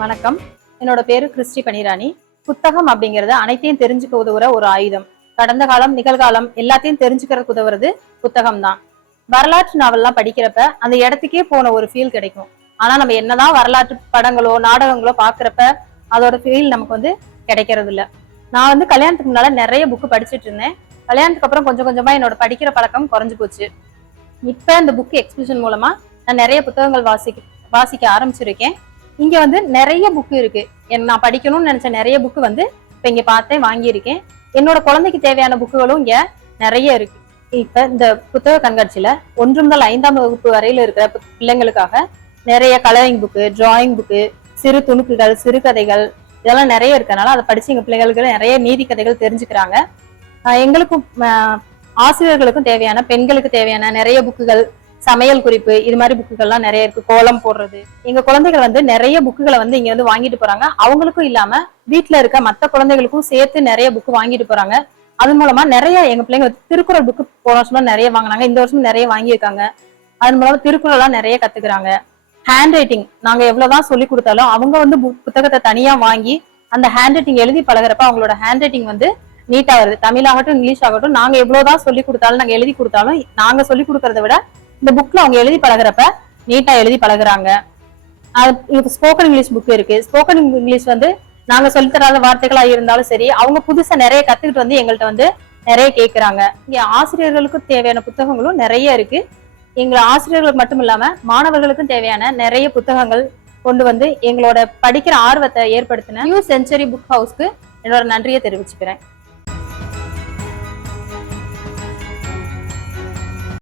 வணக்கம். என்னோட பேரு கிறிஸ்டி பனிராணி. புத்தகம் அப்படிங்கிறது அனைத்தையும் தெரிஞ்சுக்க உதவுற ஒரு ஆயுதம். கடந்த காலம், நிகழ்காலம் எல்லாத்தையும் தெரிஞ்சுக்கிறதுக்கு உதவுறது புத்தகம் தான். வரலாற்று நாவல்லாம் படிக்கிறப்ப அந்த இடத்துக்கே போன ஒரு ஃபீல் கிடைக்கும். ஆனா நம்ம என்னதான் வரலாற்று படங்களோ நாடகங்களோ பாக்குறப்ப அதோட ஃபீல் நமக்கு கிடைக்கிறது இல்ல. நான் கல்யாணத்துக்கு முன்னால நிறைய புக்கு படிச்சுட்டு இருந்தேன். கல்யாணத்துக்கு அப்புறம் கொஞ்சம் கொஞ்சமா என்னோட படிக்கிற பழக்கம் குறைஞ்சு போச்சு. இப்ப இந்த புக் எக்ஸ்பிஷன் மூலமா நான் நிறைய புத்தகங்கள் வாசிக்க ஆரம்பிச்சிருக்கேன். இங்க நிறைய புக்கு இருக்கு. நான் படிக்கணும்னு நினைச்ச நிறைய புக்கு இப்ப இங்க பார்த்தேன், வாங்கியிருக்கேன். என்னோட குழந்தைக்கு தேவையான புக்குகளும் இங்க நிறைய இருக்கு. இப்ப இந்த புத்தக கண்காட்சியில 1 முதல் 5ஆம் வகுப்பு வரையில இருக்கிற பிள்ளைங்களுக்காக நிறைய கலரிங் புக்கு, டிராயிங் புக்கு, சிறு துணுக்குகள், சிறுகதைகள் இதெல்லாம் நிறைய இருக்கனால அதை படிச்சு எங்க பிள்ளைங்களுக்கு நிறைய நீதி கதைகள் தெரிஞ்சுக்கிறாங்க. எங்களுக்கும் ஆசிரியர்களுக்கும் தேவையான, பெண்களுக்கு தேவையான நிறைய புக்குகள், சமையல் குறிப்பு, இது மாதிரி புக்குகள்லாம் நிறைய இருக்கு. கோலம் போடுறது. எங்க குழந்தைகள் நிறைய புக்குகளை இங்க வாங்கிட்டு போறாங்க. அவங்களுக்கும் இல்லாம வீட்டுல இருக்க மத்த குழந்தைகளுக்கும் சேர்த்து நிறைய புக்கு வாங்கிட்டு போறாங்க. அது மூலமா நிறைய எங்க பிள்ளைங்க திருக்குறள் புக்கு போன வருஷமா நிறைய வாங்கினாங்க. இந்த வருஷம் நிறைய வாங்கியிருக்காங்க. அது மூலமா திருக்குறள் எல்லாம் நிறைய கத்துக்கிறாங்க. ஹேண்ட் ரைட்டிங் நாங்க எவ்வளவுதான் சொல்லி கொடுத்தாலும் அவங்க புத்தகத்தை தனியா வாங்கி அந்த ஹேண்ட் ரைட்டிங் எழுதி பழகிறப்ப அவங்களோட ஹேண்ட் ரைட்டிங் நீட்டா வருது. தமிழ் ஆகட்டும், இங்கிலீஷ் ஆகட்டும், நாங்க எவ்வளவுதான் சொல்லி கொடுத்தாலும், நாங்க எழுதி கொடுத்தாலும், நாங்க சொல்லி கொடுக்கறத விட இந்த புக்ல அவங்க எழுதி பழகிறப்ப நீட்டா எழுதி பழகுறாங்க. ஸ்போக்கன் இங்கிலீஷ் புக் இருக்கு. ஸ்போக்கன் இங்கிலீஷ் நாங்க சொல்லித்தராத வார்த்தைகளா இருந்தாலும் சரி, அவங்க புதுசா நிறைய கத்துக்கிட்டு எங்கள்கிட்ட நிறைய கேட்கிறாங்க. இங்க ஆசிரியர்களுக்கு தேவையான புத்தகங்களும் நிறைய இருக்கு. எங்க ஆசிரியர்களுக்கு மட்டும் இல்லாம மாணவர்களுக்கும் தேவையான நிறைய புத்தகங்கள் கொண்டு எங்களோட படிக்கிற ஆர்வத்தை ஏற்படுத்தின நியூ செஞ்சுரி புக் ஹவுஸ்க்கு என்னோட நன்றியை தெரிவிச்சுக்கிறேன்.